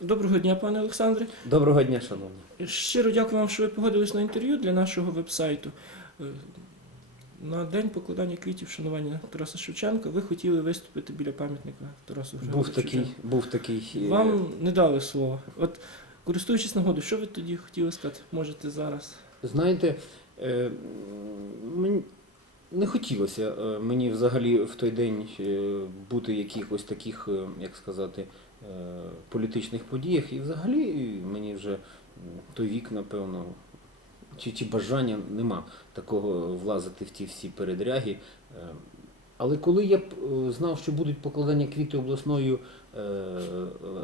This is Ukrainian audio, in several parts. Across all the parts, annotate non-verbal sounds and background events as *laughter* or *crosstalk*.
Доброго дня, пане Олександре. Доброго дня, шановні. Щиро дякую вам, що ви погодились на інтерв'ю для нашого вебсайту. Е, На день покладання квітів вшанування Тараса Шевченка ви хотіли виступити біля пам'ятника Тарасу Був такий, був такий. е, Вам не дали слова. От, користуючись нагодою, що ви тоді хотіли сказати? Можете зараз. Знаєте, е, мені не хотілося мені взагалі в той день бути якихось таких, як сказати, політичних подіях. І взагалі мені вже той вік, напевно, чи, чи бажання нема такого влазити в ті всі передряги. Е, Але коли я б, е, знав, що будуть покладання квіти обласною е,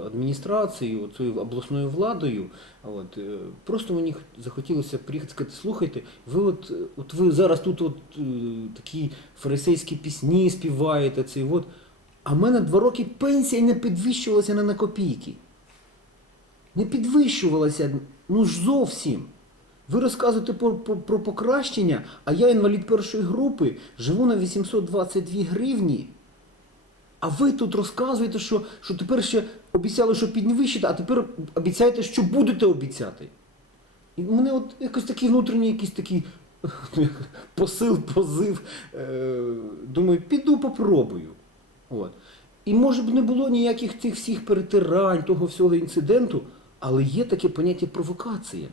адміністрацією, цією обласною владою, от, е, просто мені захотілося приїхати сказати, слухайте, ви от, е, от ви зараз тут от, е, такі фарисейські пісні співаєте, цей, от, а в мене два роки пенсія не підвищувалася не на копійки. Не підвищувалася, ну ж зовсім. Ви розказуєте про, про, про покращення, а я інвалід першої групи, живу на 822 гривні. А ви тут розказуєте, що, що тепер ще обіцяли, що підвищите, а тепер обіцяєте, що будете обіцяти. І в мене от якось такий внутрішній якийсь такий *laughs* посил, позив. Е, думаю, піду попробую. От. І може б не було ніяких цих всіх перетирань, того всього інциденту, але є таке поняття провокація.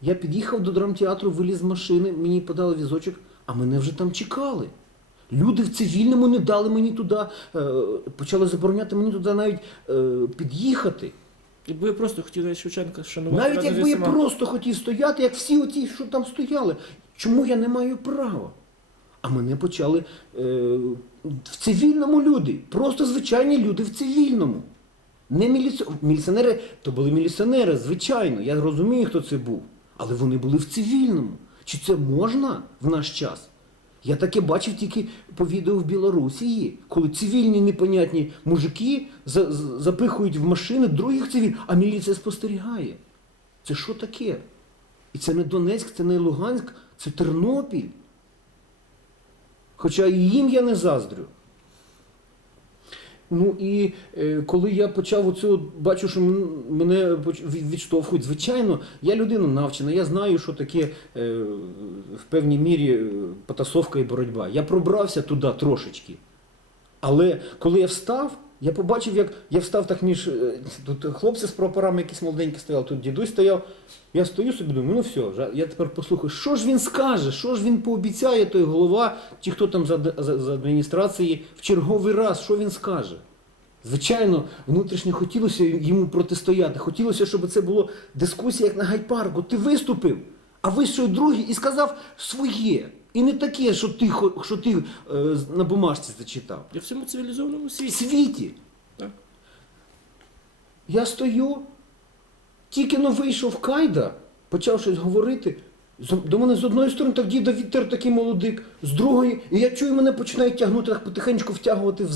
Я під'їхав до драмтеатру, виліз з машини, мені подали візочок, а мене вже там чекали. Люди в цивільному не дали мені туди, е, почали забороняти мені туди навіть е, під'їхати. Якби ви просто хотіли Шевченка вшанувати. Навіть якби я просто хотів стояти, як всі оті, що там стояли, чому я не маю права? А мене почали е, в цивільному люди, просто звичайні люди в цивільному. Не міліці... міліціонери, то були міліціонери, звичайно, я розумію, хто це був. Але вони були в цивільному. Чи це можна в наш час? Я таке бачив тільки по відео в Білорусі, коли цивільні непонятні мужики за- запихують в машини других цивільних, а міліція спостерігає. Це що таке? І це не Донецьк, це не Луганськ, це Тернопіль. Хоча і їм я не заздрю. Ну і е, коли я почав оцю, бачу, що мене відштовхують, звичайно, я людина навчена, я знаю, що таке е, в певній мірі е, потасовка і боротьба. Я пробрався туди трошечки. Але коли я встав, я побачив, як я встав так між. е, Тут хлопці з прапорами якісь молоденькі стояли, тут дідусь стояв. Я стою собі, думаю, ну все, я тепер послухаю, що ж він скаже, що ж він пообіцяє, той голова, ті, хто там за, за, за адміністрації, в черговий раз, що він скаже. Звичайно, внутрішньо хотілося йому протистояти. Хотілося, щоб це було дискусія, як на гайпарку. Ти виступив, а вийшов другий і сказав своє. І не таке, що ти, що ти е, на бумажці зачитав. Я в цьому цивілізованому В світі. світі. Так. Я стою, тільки но вийшов Кайда, почав щось говорити. До мене з одної сторони так діда вітер такий молодик, з другої, і я чую, мене починають тягнути, так потихеньку втягувати в,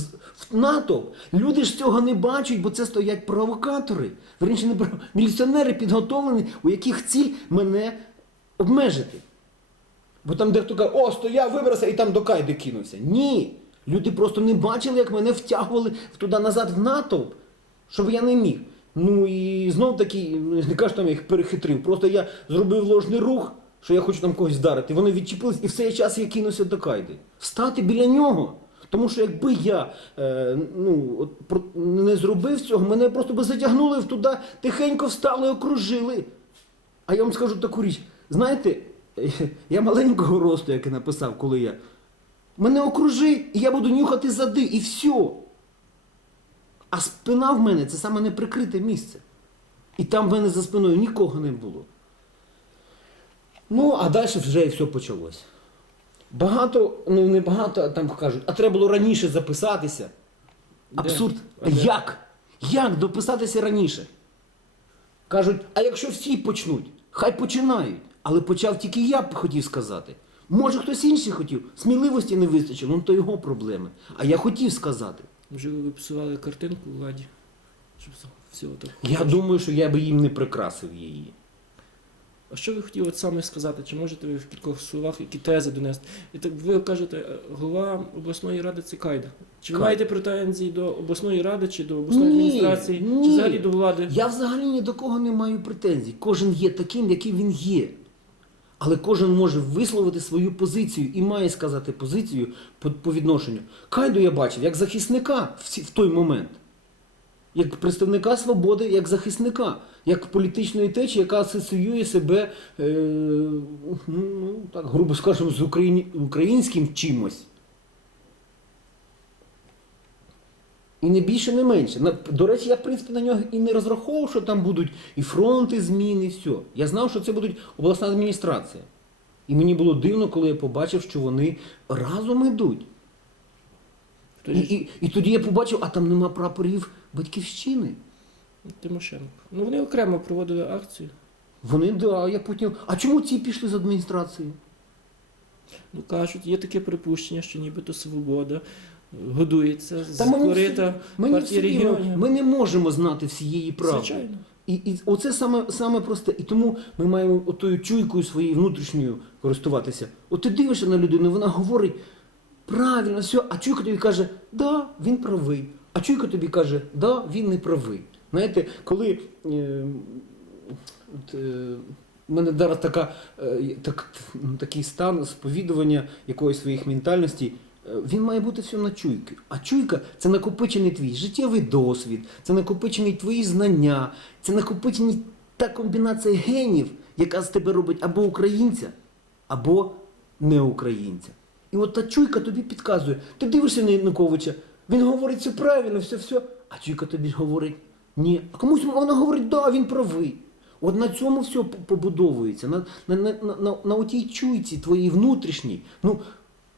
в натовп. Люди ж цього не бачать, бо це стоять провокатори. Верніше, не пров- міліціонери підготовлені, у яких ціль мене обмежити. Бо там дехто каже, о, стояв, вибрався і там до кайди кинувся. Ні. Люди просто не бачили, як мене втягували туди назад в натовп, щоб я не міг. Ну і знов таки, ну, не кажу, там я їх перехитрив. Просто я зробив ложний рух, що я хочу там когось вдарити. Вони відчепились, і в цей час я кинувся до кайди. Стати біля нього. Тому що якби я е, ну, от, не зробив цього, мене просто би затягнули туди, тихенько встали, окружили. А я вам скажу таку річ. Знаєте, *laughs* я маленького росту, як і написав, коли я. Мене окружи, і я буду нюхати зади, і все. А спина в мене це саме неприкрите місце. І там в мене за спиною нікого не було. Ну, а далі вже і все почалось. Багато, ну не багато, а там кажуть, а треба було раніше записатися. Абсурд. А де? Як? Як дописатися раніше? Кажуть, а якщо всі почнуть, хай починають. Але почав тільки я б хотів сказати. Може хтось інший хотів, сміливості не вистачило, ну то його проблеми. А я хотів сказати. Може, ви виписували картинку владі, щоб всього так. Я думаю, що я би їм не прикрасив її. А що ви хотіли от саме сказати? Чи можете ви в кількох словах які тези донести? І так ви кажете, е, голова обласної ради це Кайда. Чи ви Кайда. маєте претензії до обласної ради, чи до обласної Ні, адміністрації, ні. чи взагалі до влади? Я взагалі ні до кого не маю претензій. Кожен є таким, яким він є. Але кожен може висловити свою позицію і має сказати позицію по, по відношенню. Кайду я бачив як захисника в, в той момент. Як представника свободи, як захисника, як політичної течії, яка асоціює себе, е, ну, ну, так, грубо скажемо, з українським чимось. І не більше, не менше. До речі, я в принципі на нього і не розраховував, що там будуть і фронти зміни, і все. Я знав, що це будуть обласна адміністрація. І мені було дивно, коли я побачив, що вони разом йдуть. І, і, і тоді я побачив, а там нема прапорів батьківщини. Тимошенко. Ну вони окремо проводили акцію. Вони, да, я потім. А чому ці пішли з адміністрації? Ну кажуть, є таке припущення, що нібито свобода годується з Та мені корита Мені партії рівно, регіонів. ми не можемо знати всієї правди. Звичайно. І, і оце саме, саме просте. І тому ми маємо отою чуйкою своєю внутрішньою користуватися. От ти дивишся на людину, вона говорить правильно, все, а чуйка тобі каже, да, він правий. А чуйка тобі каже, да, він не правий. Знаєте, коли е, от, е, в мене зараз така, е, так, такий стан сповідування якоїсь своїх ментальностей, е, він має бути все на чуйки. А чуйка це накопичений твій життєвий досвід, це накопичені твої знання, це накопичені та комбінація генів, яка з тебе робить або українця, або не українця. І от та чуйка тобі підказує. Ти дивишся на Януковича, він говорить все правильно, все, все. А чуйка тобі говорить, ні. А комусь вона говорить, да, він правий. От на цьому все побудовується, на, на, на, на, на, на отій чуйці твоїй внутрішній. Ну,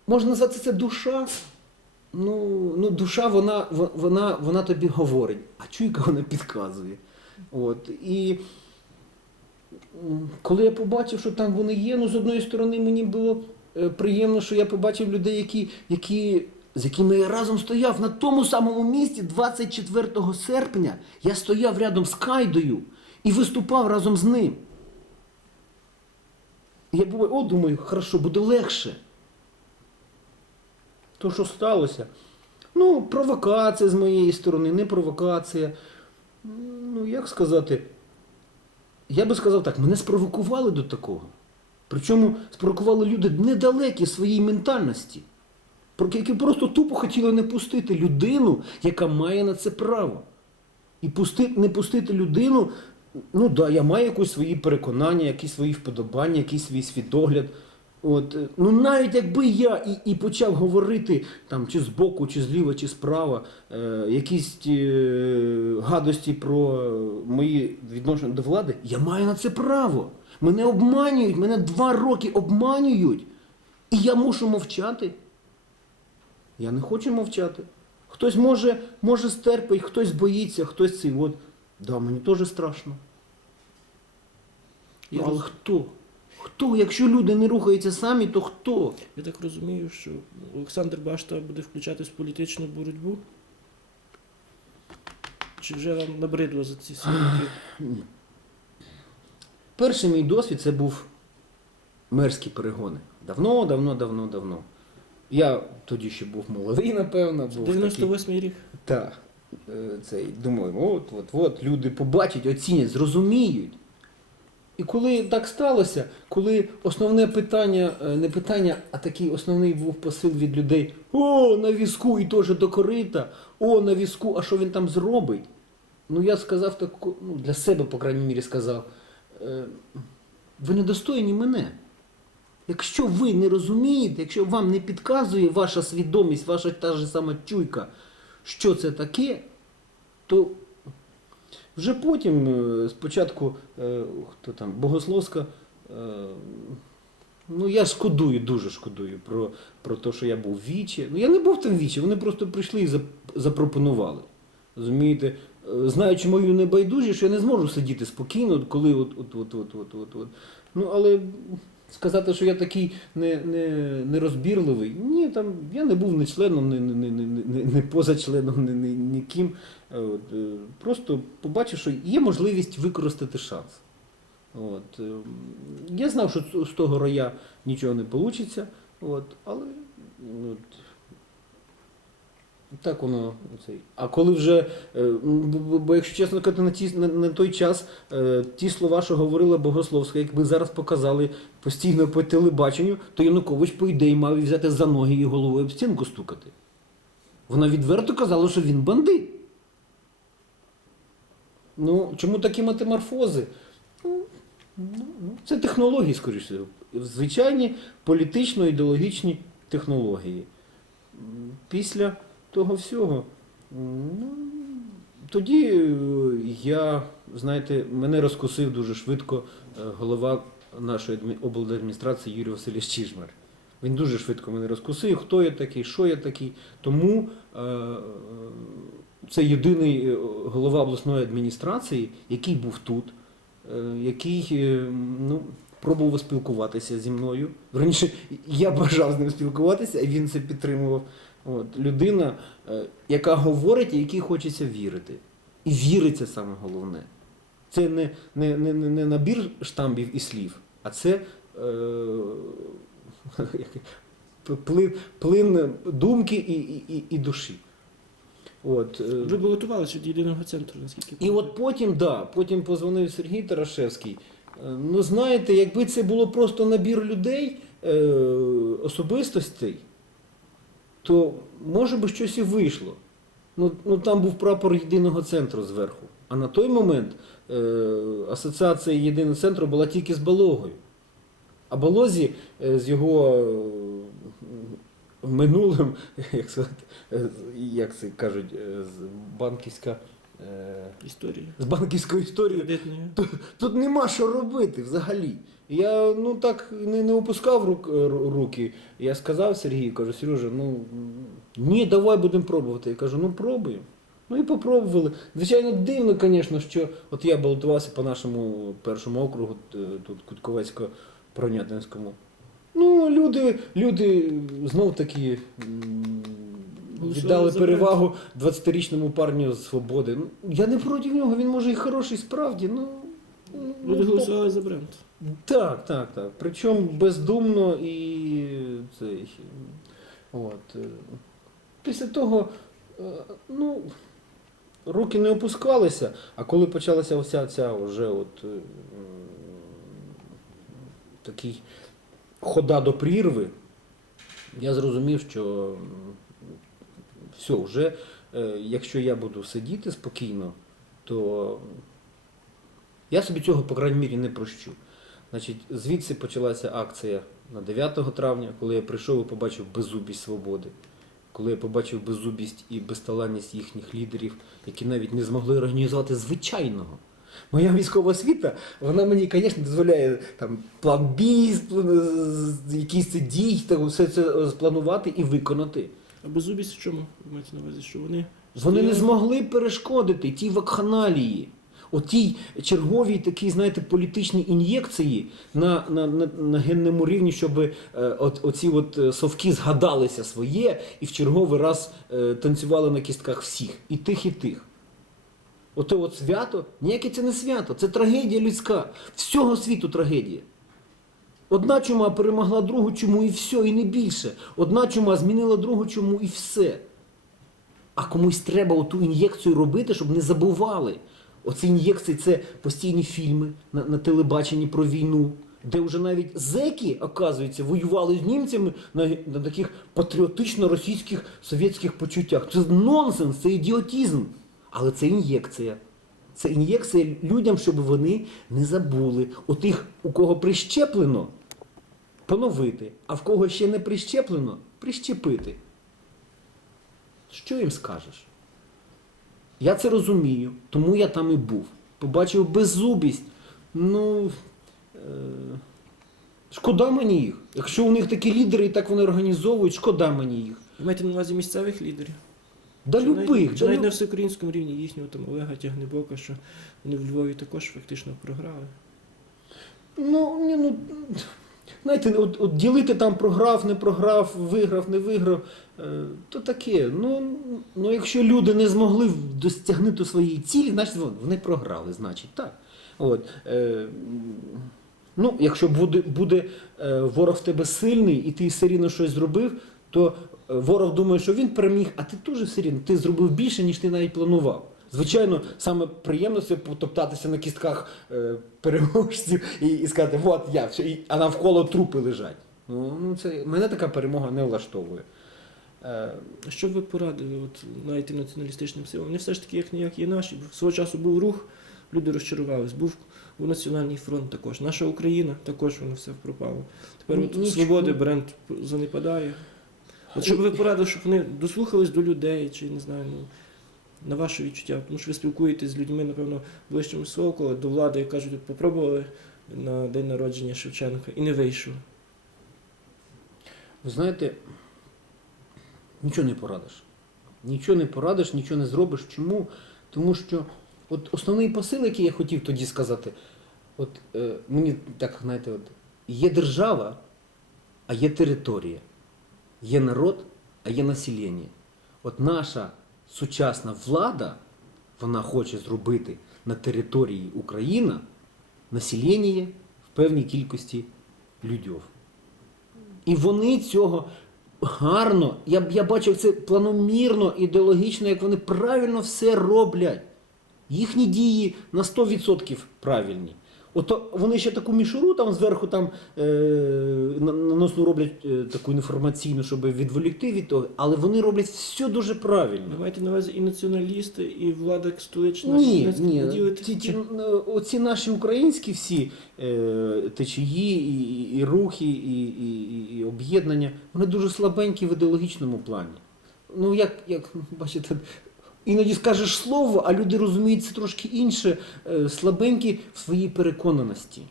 можна назвати це душа. Ну, ну душа, вона, вона, вона тобі говорить, а чуйка вона підказує. От. І коли я побачив, що там вони є, ну з одної сторони мені було е, приємно, що я побачив людей, які, які, з якими я разом стояв на тому самому місці 24 серпня. Я стояв рядом з Кайдою і виступав разом з ним. Я буваю, о, думаю, хорошо, буде легше. То, що сталося. Ну, провокація з моєї сторони, не провокація. Ну, як сказати, я би сказав так, мене спровокували до такого. Причому спровокували люди недалекі своїй ментальності, які просто тупо хотіли не пустити людину, яка має на це право. І пусти, не пустити людину, ну да, я маю якісь свої переконання, якісь свої вподобання, якийсь свій світогляд. От, е, ну навіть якби я і, і почав говорити там чи збоку, чи зліва, чи справа, е, якісь е, гадості про мої відношення до влади, я маю на це право. Мене обманюють, мене два роки обманюють. І я мушу мовчати. Я не хочу мовчати. Хтось може, може стерпить, хтось боїться, хтось цей от. Да, мені теж страшно. Я, Ну, але роз- хто? Хто? Якщо люди не рухаються самі, то хто? я так розумію, що Олександр Башта буде включатись в політичну боротьбу. Чи вже вам набридло за ці сім років? Перший мій досвід це був мерські перегони. Давно, давно, давно, давно. Я тоді ще був молодий, напевно, був. 98-й рік. Так. Е, думаю, от, от, от, люди побачать, оцінять, зрозуміють. І коли так сталося, коли основне питання, е, не питання, а такий основний був посил від людей: о, на візку і теж до корита, о, на візку, а що він там зробить? Ну я сказав так, ну, для себе, по крайній мірі, сказав, е, ви недостойні мене. Якщо ви не розумієте, якщо вам не підказує ваша свідомість, ваша та ж сама чуйка, що це таке, то вже потім, е, спочатку, е, хто там, Богословська, е, ну я шкодую, дуже шкодую про, про те, що я був в вічі. Ну я не був там в вічі, вони просто прийшли і запропонували. Розумієте, знаючи мою небайдужість, що я не зможу сидіти спокійно, коли от, от, от, от, от, от, от. Ну, але сказати, що я такий не, не, нерозбірливий, ні, там я не був не членом, не, не, не, не, не ні поза членом, не ні, ніким. Е, е, просто побачив, що є можливість використати шанс. От. ем, Я знав, що з- того роя нічого не вийде, але от, так воно. Цей. А коли вже, е, бо- якщо чесно казати, на, ті, на, на той час е, ті слова, що говорила Богословська, якби зараз показали постійно по телебаченню, то Янукович, по ідеї, мав взяти за ноги і головою об стінку стукати. Вона відверто казала, що він бандит. Ну, чому такі метаморфози? Ну, ну, ну, це технології, скоріше. Звичайні політично-ідеологічні технології. Після того всього. Ну, тоді е, я, знаєте, мене розкусив дуже швидко е, голова нашої облдержадміністрації Юрій Васильович Чижмар. Він дуже швидко мене розкусив, хто я такий, що я такий. Тому е, е, це єдиний голова обласної адміністрації, який був тут, е, який е, ну, пробував спілкуватися зі мною. Раніше я бажав з ним спілкуватися, а він це підтримував. От, людина, е, яка говорить, і якій хочеться вірити. І віриться саме головне. Це не, не, не, не набір штамбів і слів, а це е, *laughs* плин, плин думки і, і, і, і душі. От, е, Ви балотувалися від єдиного центру, наскільки і от потім, да, потім позвонив Сергій Тарашевський. Е, Ну, знаєте, якби це було просто набір людей, е, особистостей, то може би щось і вийшло. Ну, ну там був прапор єдиного центру зверху. А на той момент е, асоціація єдиного центру була тільки з Балогою. А Балозі е, з його е, минулим, *laughs* як сказати, е, як це кажуть, е, банківська. Е, Історії. з банківською історією. Кредитної. Тут нема що робити взагалі. Я ну так не, не опускав рук, руки. Я сказав Сергію, кажу, Сережа, ну ні, давай будемо пробувати. Я кажу, ну пробуємо. Ну і попробували. Звичайно, дивно, звісно, що от я балотувався по нашому першому округу, тут Кутковецько-Пронятинському. Ну, люди, люди знов таки віддали перевагу 20-річному парню з свободи. Ну, я не проти нього, він може і хороший справді. Ну, ну, Люди голосували за бренд. так, так, так. Причому бездумно і цей. От. е, Після того, е, ну, руки не опускалися, а коли почалася вся ця вже от, е, м, такий хода до прірви, я зрозумів, що м, все, вже, е, якщо я буду сидіти спокійно, то я собі цього, по крайній мірі, не прощу. Значить, звідси почалася акція на 9 травня, коли я прийшов і побачив беззубість свободи, коли я побачив беззубість і безталанність їхніх лідерів, які навіть не змогли організувати звичайного. Моя військова освіта, вона мені, звісно, дозволяє там план бій, якісь це дій, все це спланувати і виконати. А беззубість в чому? Ви маєте на увазі, що вони. Вони не змогли перешкодити тій вакханалії, отій черговій такій, знаєте, політичній ін'єкції на, на, на, на генному рівні, щоб е, от, оці от е, совки згадалися своє і в черговий раз е, танцювали на кістках всіх, і тих, і тих. Ото от свято, ніяке це не свято, це трагедія людська. Всього світу трагедія. Одна чума перемогла другу чуму і все, і не більше. Одна чума змінила другу чуму і все. А комусь треба оту ін'єкцію робити, щоб не забували. Оці ін'єкції це постійні фільми на, на телебаченні про війну, де вже навіть зеки, оказується, воювали з німцями на, на таких патріотично-російських совєтських почуттях. Це нонсенс, це ідіотізм. Але це ін'єкція. Це ін'єкція людям, щоб вони не забули. Отих, у кого прищеплено, поновити, а в кого ще не прищеплено, прищепити. Що їм скажеш? Я це розумію, тому я там і був. Побачив беззубість. Ну. Е, шкода мені їх. Якщо у них такі лідери і так вони організовують, шкода мені їх. Ви маєте на увазі місцевих лідерів? Да Чи любих. навіть, да навіть люб- на всеукраїнському рівні їхнього там Олега Тягнебока, що вони в Львові також фактично програли. Ну, ні, ну, знаєте, от, от ділити там програв, не програв, виграв, не виграв, е, то таке. Ну, ну якщо люди не змогли досягнути своєї цілі, значить вони- програли, значить так. От, е, ну, якщо буде, буде е, ворог в тебе сильний і ти все рівно щось зробив, то ворог думає, що він переміг, а ти теж все рівно ти зробив більше, ніж ти навіть планував. Звичайно, саме приємно це потоптатися на кістках е, переможців і, і сказати, от я, все, і, а навколо трупи лежать. Ну, ну, це, мене така перемога не влаштовує. Е, Що б ви порадили от, навіть націоналістичним силам? Вони все ж таки як ніяк є наші. Свого часу був рух, люди розчарувались. Був був Національний фронт також. Наша Україна також воно все пропало. Тепер от Нічого. свободи бренд занепадає. От щоб ви порадили, щоб вони дослухались до людей, чи не знаю, ну, на ваше відчуття. Тому що ви спілкуєтесь з людьми, напевно, ближчим свого кола, до влади, як кажуть, попробували на день народження Шевченка і не вийшло. Ви знаєте, нічого не порадиш. Нічого не порадиш, нічого не зробиш. Чому? Тому що от основний посил, який я хотів тоді сказати, от е, мені так, знаєте, от, є держава, а є територія, є народ, а є населення. От наша сучасна влада, вона хоче зробити на території України населення в певній кількості людей. І вони цього гарно, я, я бачив це планомірно, ідеологічно, як вони правильно все роблять. Їхні дії на 100% правильні. Ото вони ще таку мішуру там зверху там, е, наносну роблять е, таку інформаційну, щоб відволікти від того, але вони роблять все дуже правильно. Ви маєте на увазі і націоналісти, і влада столична, Ні, ні, ті, ті, е, оці наші українські всі е, течії, і, і, і рухи, і, і, і, і об'єднання, вони дуже слабенькі в ідеологічному плані. Ну, як, як бачите, іноді скажеш слово, а люди розуміють це трошки інше, е, слабенькі в своїй переконаності.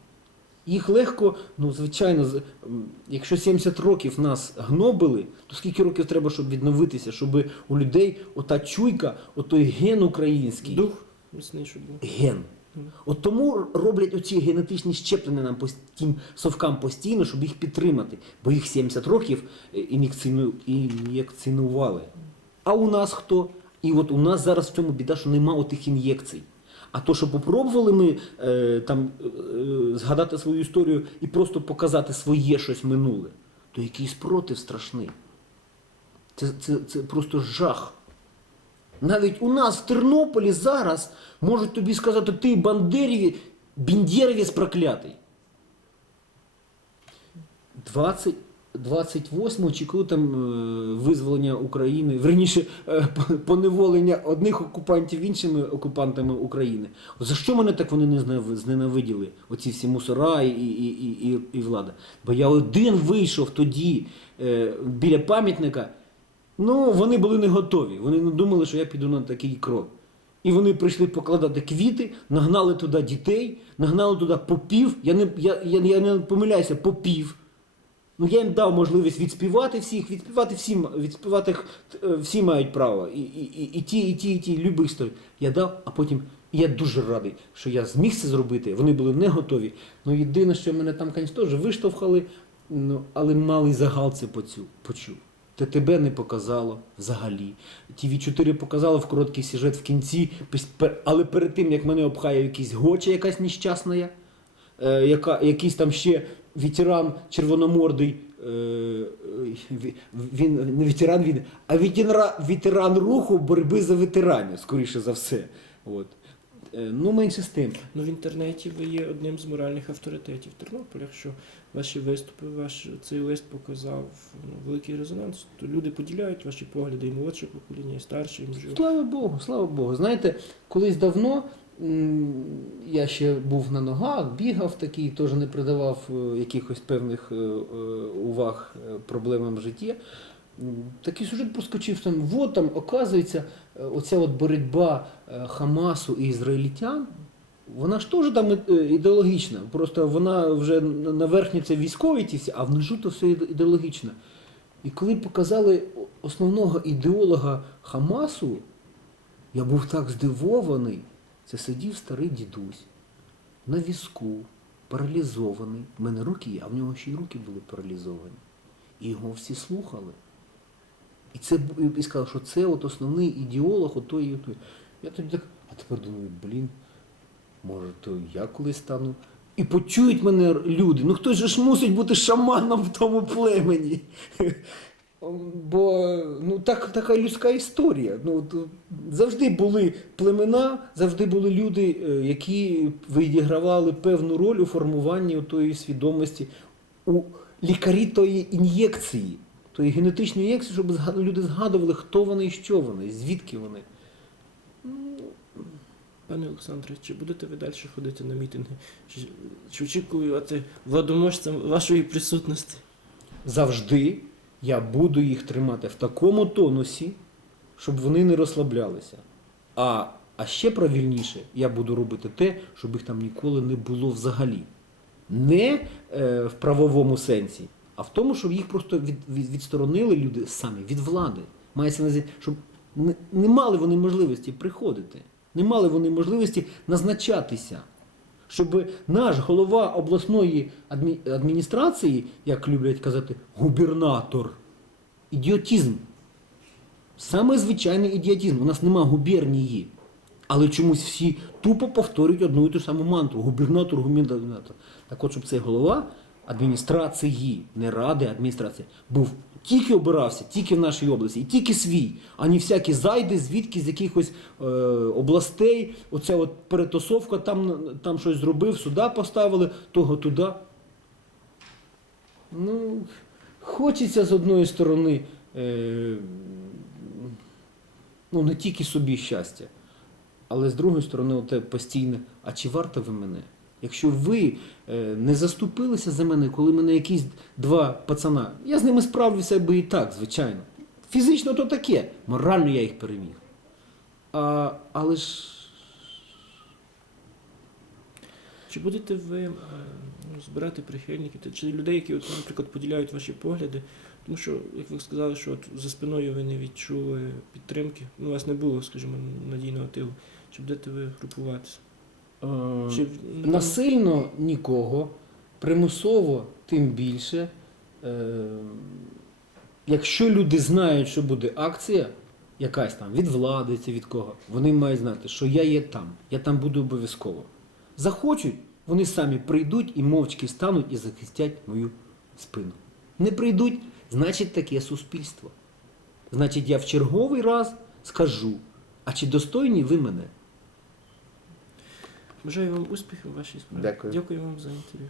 Їх легко, ну звичайно, якщо 70 років нас гнобили, то скільки років треба, щоб відновитися, щоб у людей ота чуйка, отой ген український, Дух міцний, щоб був. ген. От тому роблять оці генетичні щеплення нам тим совкам постійно, щоб їх підтримати, бо їх 70 років е, ін'єкціну- ін'єкціонували. А у нас хто? І от у нас зараз в цьому біда, що нема отих ін'єкцій. А то, що попробували ми е, там е, е, згадати свою історію і просто показати своє щось минуле, то який спротив страшний. Це, це, це просто жах. Навіть у нас в Тернополі зараз можуть тобі сказати, ти бандеріві, біндєрівець проклятий. 20, 28 чи там е, визволення України, верніше е, *laughs* поневолення одних окупантів іншими окупантами України. За що мене так вони не зненавиділи? Оці всі мусора і, і, і, і, і влада. Бо я один вийшов тоді е, біля пам'ятника. Ну, вони були не готові. Вони не думали, що я піду на такий крок. І вони прийшли покладати квіти, нагнали туди дітей, нагнали туди попів. Я не, я, я, я не помиляюся, попів. Ну я їм дав можливість відспівати всіх, відспівати всі, м- відспівати е, всі мають право. І, і, і, і ті, і ті, і ті, любих сторін. Я дав, а потім і я дуже радий, що я зміг це зробити. Вони були не готові. Ну єдине, що мене там, теж виштовхали, ну, але малий загал це почув. Те тебе не показало взагалі. ТВ 4 показало в короткий сюжет в кінці, але перед тим, як мене обхає якийсь гоча, якась нещасна, е, яка, якийсь там ще ветеран червономордий, е, ві- він не ветеран він, а ветеран, ветеран руху боротьби за ветеранів, скоріше за все. От. Е, Ну, менше з тим. Ну, в інтернеті ви є одним з моральних авторитетів Тернополя. Якщо ваші виступи, ваш цей лист показав ну, великий резонанс, то люди поділяють ваші погляди і молодше покоління, і старше, і можливо. Слава Богу, слава Богу. Знаєте, колись давно я ще був на ногах, бігав такий, теж не придавав е, якихось певних е, е, уваг проблемам в житті. Такий сюжет проскочив там, вот там, оказується, оця от боротьба Хамасу і ізраїльтян, вона ж теж там ідеологічна. Просто вона вже на верхній це військові ті всі, а внизу то все іде- ідеологічно. І коли показали основного ідеолога Хамасу, я був так здивований. Це сидів старий дідусь на візку, паралізований. У мене руки є, а в нього ще й руки були паралізовані. І його всі слухали. І це і сказав, що це от основний ідеолог отої і отої. Я тоді так, а тепер думаю, блін, може, то я колись стану. І почують мене люди. Ну хтось же ж мусить бути шаманом в тому племені. Бо ну, так, така людська історія. Ну, завжди були племена, завжди були люди, е, які відігравали певну роль у формуванні тої свідомості, у лікарі тої ін'єкції, тої генетичної ін'єкції, щоб люди згадували, хто вони і що вони, звідки вони. Пане Олександре, чи будете ви далі ходити на мітинги? Чи, чи очікувати владоможцям вашої присутності? завжди я буду їх тримати в такому тонусі, щоб вони не розслаблялися. А, а ще правильніше, я буду робити те, щоб їх там ніколи не було взагалі. Не е, в правовому сенсі, а в тому, щоб їх просто від, від, відсторонили люди самі від влади. Мається на щоб не, не мали вони можливості приходити, не мали вони можливості назначатися щоб наш голова обласної адмі- адміністрації, як люблять казати, губернатор, ідіотізм. Саме звичайний ідіотізм. У нас нема губернії. Але чомусь всі тупо повторюють одну і ту саму мантру. Губернатор, губернатор. Так от, щоб цей голова адміністрації, не ради, адміністрації, був тільки обирався, тільки в нашій області, і тільки свій, а не всякі зайди, звідки з якихось е, областей, оця от перетасовка, там, там щось зробив, сюди поставили, того туди. Ну, хочеться з одної сторони, е, ну не тільки собі щастя, але з другої сторони, оте постійне, а чи варто ви мене? Якщо ви е, не заступилися за мене, коли мене якісь два пацана, я з ними справлюся би і так, звичайно. Фізично то таке, морально я їх переміг. А, але ж Чи будете ви е, ну, збирати прихильників, чи людей, які, от, наприклад, поділяють ваші погляди? Тому що, як ви сказали, що от за спиною ви не відчули підтримки, ну, у вас не було, скажімо, надійного тилу. Чи будете ви групуватися? Е, Чи насильно нікого, примусово тим більше. Е, якщо люди знають, що буде акція, якась там від влади чи від кого, вони мають знати, що я є там, я там буду обов'язково. Захочуть, вони самі прийдуть і мовчки стануть і захистять мою спину. Не прийдуть, значить таке суспільство. Значить, я в черговий раз скажу, а чи достойні ви мене? Бажаю вам успіхів у вашій справі. Дякую. Дякую вам за інтерв'ю.